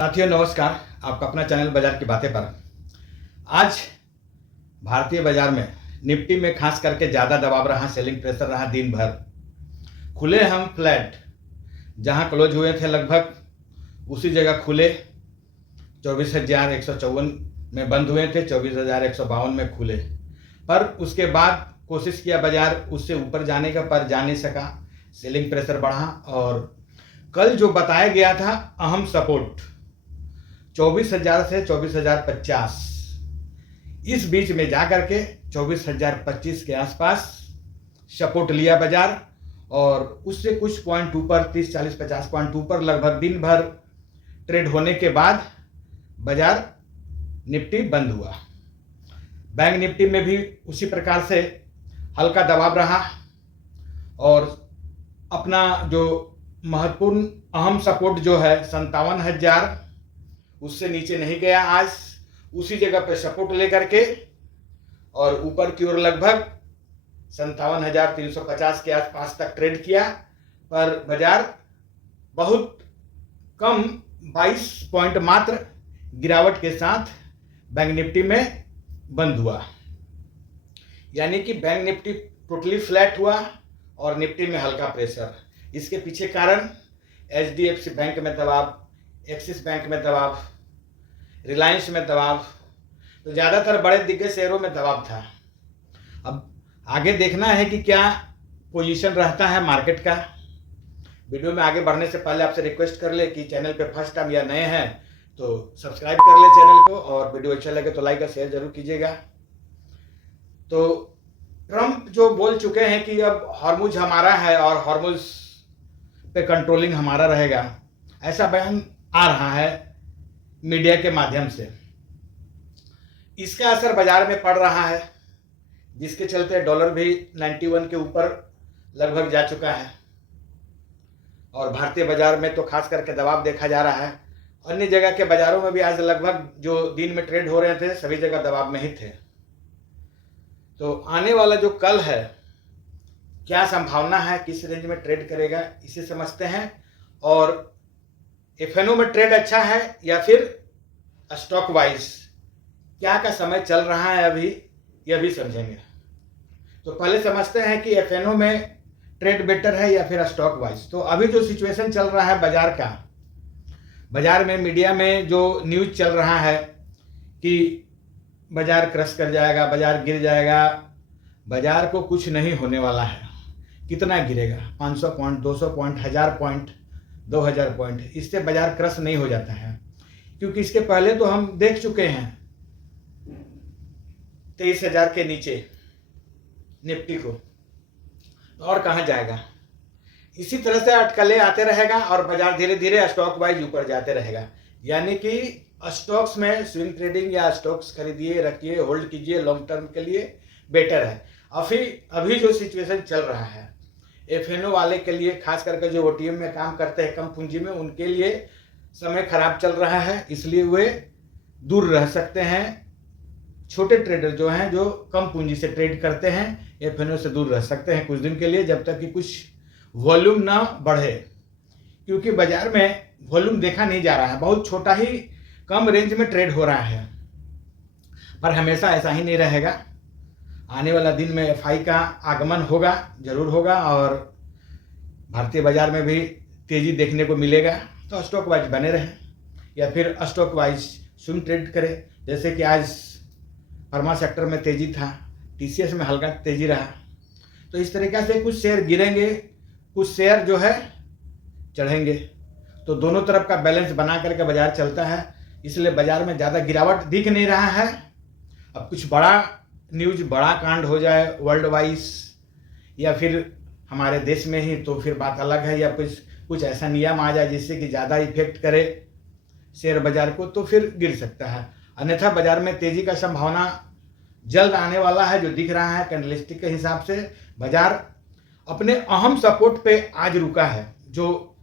साथियों नमस्कार। आपका अपना चैनल बाजार की बातें पर आज भारतीय बाजार में निफ्टी में खास करके ज़्यादा दबाव रहा, सेलिंग प्रेशर रहा। दिन भर खुले हम फ्लैट, जहां क्लोज हुए थे लगभग उसी जगह खुले 24,154 में बंद हुए थे, 24,152 में खुले। पर उसके बाद कोशिश किया बाजार उससे ऊपर जाने का, पर जा नहीं सका। सेलिंग प्रेशर बढ़ा और कल जो बताया गया था अहम सपोर्ट 24,000 से 24,050, इस बीच में जाकर के 24,025 के आसपास सपोर्ट लिया बाजार और उससे कुछ पॉइंट ऊपर 30, 40, 50 पॉइंट ऊपर लगभग दिन भर ट्रेड होने के बाद बाजार निफ्टी बंद हुआ। बैंक निफ्टी में भी उसी प्रकार से हल्का दबाव रहा और अपना जो महत्वपूर्ण अहम सपोर्ट जो है 57,000, उससे नीचे नहीं गया। आज उसी जगह पे सपोर्ट लेकर के और ऊपर की ओर लगभग 57,350 के आसपास तक ट्रेड किया, पर बाजार बहुत कम 22 पॉइंट मात्र गिरावट के साथ बैंक निफ्टी में बंद हुआ। यानी कि बैंक निफ्टी टोटली फ्लैट हुआ और निफ्टी में हल्का प्रेशर। इसके पीछे कारण HDFC बैंक में दबाव, एक्सिस बैंक में दबाव, रिलायंस में दबाव, तो ज़्यादातर बड़े दिग्गज शेयरों में दबाव था। अब आगे देखना है कि क्या पोजीशन रहता है मार्केट का। वीडियो में आगे बढ़ने से पहले आपसे रिक्वेस्ट कर ले कि चैनल पे फर्स्ट टाइम या नए हैं तो सब्सक्राइब कर ले चैनल को, और वीडियो अच्छा लगे तो लाइक और शेयर जरूर कीजिएगा। तो ट्रंप जो बोल चुके हैं कि अब हॉर्मुज हमारा है और हॉर्मुज पे कंट्रोलिंग हमारा रहेगा, ऐसा बयान आ रहा है मीडिया के माध्यम से। इसका असर बाजार में पड़ रहा है, जिसके चलते डॉलर भी 91 के ऊपर लगभग जा चुका है और भारतीय बाजार में तो खास करके दबाव देखा जा रहा है। अन्य जगह के बाजारों में भी आज लगभग जो दिन में ट्रेड हो रहे थे सभी जगह दबाव में ही थे। तो आने वाला जो कल है, क्या संभावना है, किस रेंज में ट्रेड करेगा, इसे समझते हैं। और FNO में ट्रेड अच्छा है या फिर स्टॉक वाइज क्या का समय चल रहा है अभी, यह भी समझेंगे। तो पहले समझते हैं कि FNO में ट्रेड बेटर है या फिर स्टॉक वाइज। तो अभी जो सिचुएशन चल रहा है बाजार का, बाजार में मीडिया में जो न्यूज चल रहा है कि बाजार क्रश कर जाएगा, बाजार गिर जाएगा, बाजार को कुछ नहीं होने वाला है। कितना गिरेगा? 500 पॉइंट, 200 पॉइंट, 1000 पॉइंट, 2000 पॉइंट, इससे बाजार क्रश नहीं हो जाता है। क्योंकि इसके पहले तो हम देख चुके हैं 23,000 के नीचे निफ्टी को, तो और कहाँ जाएगा। इसी तरह से अटकलें आते रहेगा और बाजार धीरे धीरे स्टॉक वाइज ऊपर जाते रहेगा। यानी कि स्टॉक्स में स्विंग ट्रेडिंग या स्टॉक्स खरीदिए, रखिए, होल्ड कीजिए, लॉन्ग टर्म के लिए बेटर है। अभी जो सिचुएशन चल रहा है FNO वाले के लिए, खास करके जो OTM में काम करते हैं कम पूंजी में, उनके लिए समय खराब चल रहा है, इसलिए वे दूर रह सकते हैं। छोटे ट्रेडर जो हैं, जो कम पूंजी से ट्रेड करते हैं, FNO से दूर रह सकते हैं कुछ दिन के लिए, जब तक कि कुछ वॉल्यूम ना बढ़े। क्योंकि बाजार में वॉल्यूम देखा नहीं जा रहा है, बहुत छोटा ही कम रेंज में ट्रेड हो रहा है। पर हमेशा ऐसा ही नहीं रहेगा। आने वाला दिन में FI का आगमन होगा, जरूर होगा, और भारतीय बाजार में भी तेजी देखने को मिलेगा। तो स्टॉक वाइज बने रहें या फिर स्टॉक वाइज स्विंग ट्रेड करें। जैसे कि आज फार्मा सेक्टर में तेजी था, TCS में हल्का तेजी रहा। तो इस तरीके से कुछ शेयर गिरेंगे, कुछ शेयर जो है चढ़ेंगे। तो दोनों तरफ का बैलेंस बना करके बाजार चलता है, इसलिए बाजार में ज़्यादा गिरावट दिख नहीं रहा है। अब कुछ बड़ा न्यूज, बड़ा कांड हो जाए वर्ल्ड वाइज या फिर हमारे देश में ही, तो फिर बात अलग है। या कुछ ऐसा नियम आ जाए जिससे कि ज़्यादा इफेक्ट करे शेयर बाजार को, तो फिर गिर सकता है। अन्यथा बाजार में तेजी का संभावना जल्द आने वाला है। जो दिख रहा है कैंडलस्टिक के हिसाब से, बाजार अपने अहम सपोर्ट पे आज रुका है, जो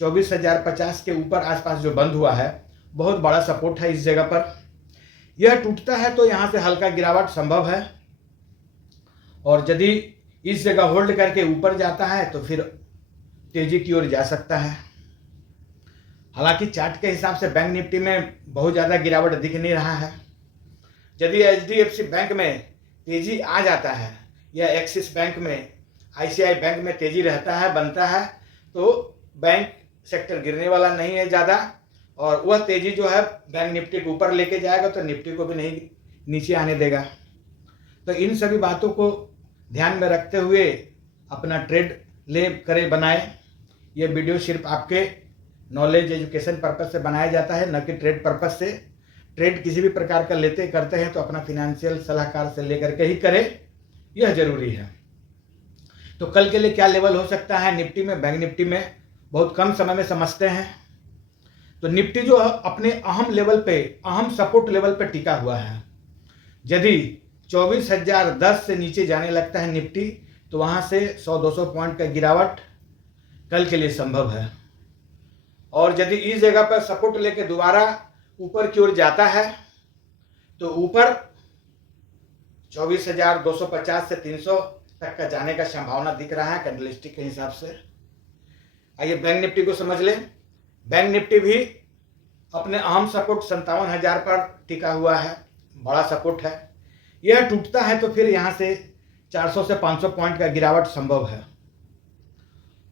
24,050 के ऊपर आसपास जो बंद हुआ है, बहुत बड़ा सपोर्ट है इस जगह पर। यह टूटता है तो यहाँ से हल्का गिरावट संभव है, और यदि इस जगह होल्ड करके ऊपर जाता है तो फिर तेजी की ओर जा सकता है। हालांकि चार्ट के हिसाब से बैंक निफ्टी में बहुत ज़्यादा गिरावट दिख नहीं रहा है। यदि HDFC बैंक में तेजी आ जाता है या एक्सिस बैंक में, ICICI बैंक में तेजी रहता है, बनता है, तो बैंक सेक्टर गिरने वाला नहीं है ज़्यादा, और वह तेजी जो है बैंक निफ्टी को ऊपर लेके जाएगा, तो निफ्टी को भी नहीं नीचे आने देगा। तो इन सभी बातों को ध्यान में रखते हुए अपना ट्रेड करें, बनाएं। ये वीडियो सिर्फ आपके नॉलेज एजुकेशन पर्पस से बनाया जाता है, न कि ट्रेड पर्पस से। ट्रेड किसी भी प्रकार का लेते करते हैं तो अपना फिनेंशियल सलाहकार से लेकर के ही करें, यह जरूरी है। तो कल के लिए क्या लेवल हो सकता है निफ्टी में, बैंक निफ्टी में, बहुत कम समय में समझते हैं। तो निफ्टी जो अपने अहम लेवल पे, अहम सपोर्ट लेवल पे टिका हुआ है। यदि 24,010 से नीचे जाने लगता है निफ्टी, तो वहां से 100-200 पॉइंट का गिरावट कल के लिए संभव है। और यदि इस जगह पर सपोर्ट लेके दोबारा ऊपर की ओर जाता है, तो ऊपर 24,250 से 300 तक का जाने का संभावना दिख रहा है कैंडलस्टिक के हिसाब से। आइए बैंक निफ्टी को समझ लें। बैंक निफ्टी भी अपने अहम सपोर्ट 57,000 पर टिका हुआ है, बड़ा सपोर्ट है। यह टूटता है तो फिर यहाँ से 400 से 500 पॉइंट का गिरावट संभव है।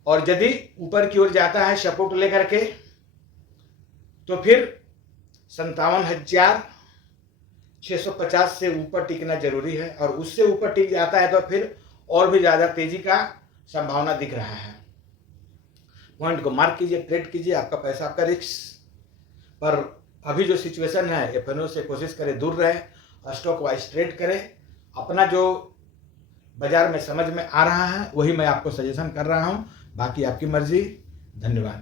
और यदि ऊपर की ओर जाता है सपोर्ट लेकर के, तो फिर 57,650 से ऊपर टिकना जरूरी है, और उससे ऊपर टिक जाता है तो फिर और भी ज़्यादा तेजी का संभावना दिख रहा है। पॉइंट को मार्क कीजिए, ट्रेड कीजिए, आपका पैसा आपका रिस्क। पर अभी जो सिचुएशन है, FNO से कोशिश करें दूर रहे, स्टॉक वाइज ट्रेड करें। अपना जो बाजार में समझ में आ रहा है वही मैं आपको सजेशन कर रहा हूँ, बाकी आपकी मर्जी। धन्यवाद।